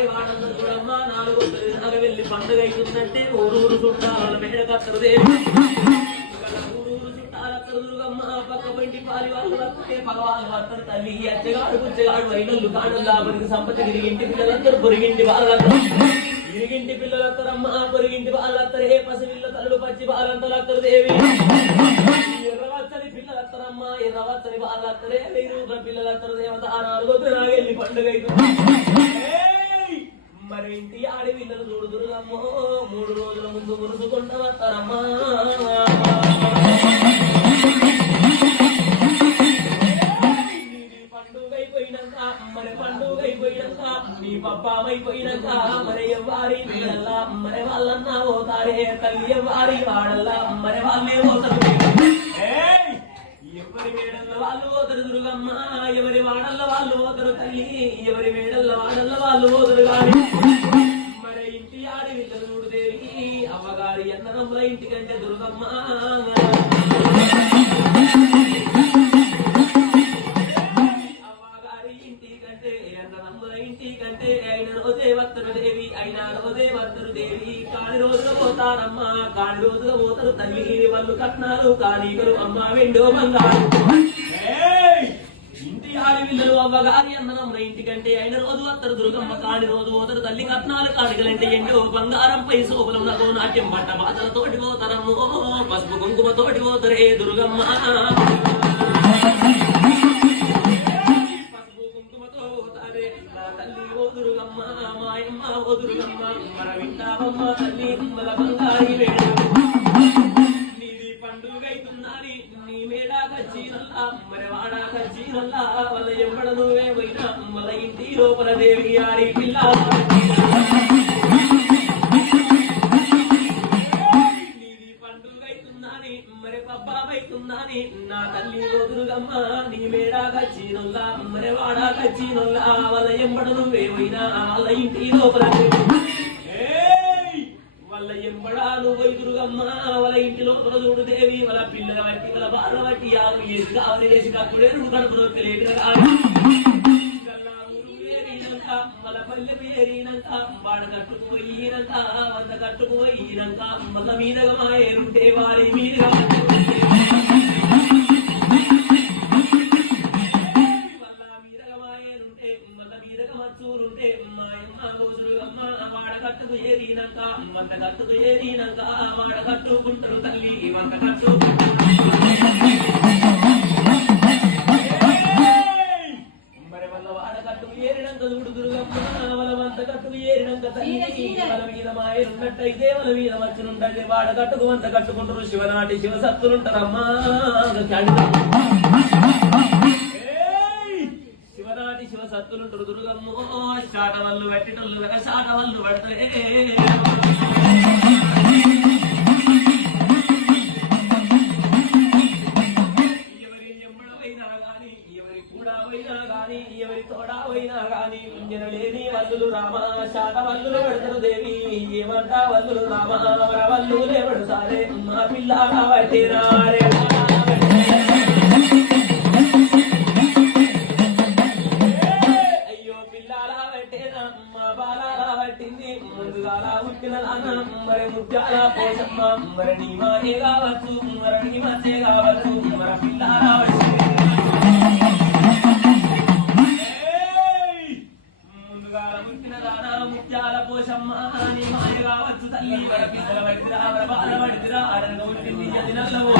అమ్మగారి వాడల్లో చూడమ్మా 4 రోజులు వెళ్ళి పండుగ అవుతుందంటే ఊరూరు చుట్టాల మేడ కత్తరుదేవి ఊరూరు చుట్టాల దుర్గమ్మ పక్క బండి పాలి వాళ్ళు వస్తే పగవాళ్ళు వస్తారు తల్లి అచ్చగాడు పుచ్చగాడు వైనల్లు కాడు లాభరికి సంపత్తి గిరిగింటి పిల్లలందరూ పొరిగింటి వాళ్ళందరూ ఇరిగింటి పిల్లలత్తరమ్మ పొరిగింటి వాళ్ళత్తరు ఏ పసిపిల్ల తల్లు పచ్చి వాళ్ళంతలత్తరు దేవి ఎర్రవచ్చని పిల్లలత్తరమ్మ ఎర్రవచ్చని వాళ్ళత్తరే 1000 రూపాయల పిల్లలత్తరు దేవత 4 రోజులు నాగెళ్ళి పండుగ మరి ఇంటి ఆడి పిల్లలు చూడు దుర్గమ్మ 3 రోజుల ముందు మురుసుకుంటా వస్తారమ్మా నీ పప్పామైపోయినాక మరి ఎవ్వారి వీడల్లా మరి వాళ్ళన్నా పోతారే తల్లి ఎవ్వారి వాడల్లా మరి వాళ్ళే పోతారు ఎవరి మేడల్ల వాళ్ళు పోతారు దుర్గమ్మ ఎవరి వాడల్ల వాళ్ళు పోతారు తల్లి ఎవరి మేడల్ల వాడల్ల వాళ్ళు పోతారు కానీ మరి ఇంటి ఆడి వీళ్ళ చూడుదేవి అమ్మగారి అన్నదమ్ముల ఇంటికంటే దుర్గమ్మ పోతారమ్మా కాని రోజుగా పోతారు తల్లి వాళ్ళు కట్నాలు కానీగలు అమ్మ వెండో బంగారు ఇంటి ఆడి పిల్లలు అవ్వగారి అన్నదమ్ముల ఇంటికంటే అయిన రోజు వస్తారు దుర్గమ్మ కాని రోజు పోతారు తల్లి కట్నాలు కానిగలంటే ఎండో బంగారంపై శోభలంలో నాట్యం బట్ట బాధలతోటి పోతారమ్మో పసుపు కుంకుమతోటి పోతారే దుర్గమ్మ పసుపు కుంకుమతో పోతారే తల్లి ఓ దుర్గమ్మ మాయమ్మ ఓ దుర్గమ్మ మన వింటావమ్మ తల్లి బంగారి వేడు నీది పండుగ అవుతున్నది నీ మేడాక చీరల్లా మరి వాడాక చీరల్లా వాళ్ళ ఎంబడ నువ్వే పోయినా వాళ్ళ ఇంటి లోపల దేవి ఆడి పిల్ల నీది పండుగ అవుతున్నది మరి పబ్బాబైతున్నది నా తల్లి ఓ దుర్గమ్మ నీ మేడాక చీరల్లా మరి వాడాక చీరల్లా వాళ్ళ ఎంబడ నువ్వే పోయినా వాళ్ళ ఇంటి లోపల వాళ్ళ ఎంబడాలు వైదురుగమ్మ వాళ్ళ ఇంటి లోపల చూడు దేవి వాళ్ళ పిల్లల బట్టి వాళ్ళ బాధ బట్టి ఆవు వేసి కావలి వేసి కప్పుడే కడుపులో తెలియదు వాళ్ళ పల్లె ఏరినాక వాడ కట్టుకుపోయినాక వంద కట్టుకుపోయినాక మగ మీదగా మాయేరుంటే వారి మీదుగా మచ్చూరుంటే మాయమ్మ రోజులుగమ్మ వాడ కట్టుకు ఏరినాక వంద కట్టుకు ఏరినాక వాడ కట్టుకుంటారు తల్లి వంద కట్టు మరి వాళ్ళ వాడ కట్టుకు ఏరినాక చూడు దుర్గమ్మ వాళ్ళ వంద కట్టుకు ఏరినాక తల్లి వాళ్ళ మీద మాయలున్నట్టయితే వాళ్ళ మీద మచ్చునుంటే వాడ కట్టుకు వంద కట్టుకుంటారు శివనాటి శివసత్తులుంటారమ్మా శివసత్తులుంటారు దుర్గమ్మ చాట వాళ్ళు పెట్టినోళ్ళు చాట వాళ్ళు పడితే ఎవరి ఎంబడవైనా గాని ఎవరి కూడా పోయినా గాని ఎవరి తోడా పోయినా గాని లేని వల్లులు రామ చాట వల్లులు పెడతారు దేవి ఏమంటా వల్లులు రామ వల్లు లేబడతారే మా పిల్ల పట్టినాడే మరి ముత్యాల పోసమ్మ మరి నీ మానే కావచ్చు మరి నీ మచ్చే కావచ్చు మరి పిల్ల ముందుగా ముట్టిన దానా ముత్యాల పోసమ్మ నీ మాయ కావచ్చు తల్లి మరి పిల్లల పడిదిరా మరి బాల పడిదిరా అడగ ఉట్టింది నల్లవో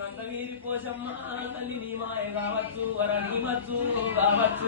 నందగిరి పోసమ్మ తల్లి నీ మాయ కావచ్చు వర నీ మచ్చు కావచ్చు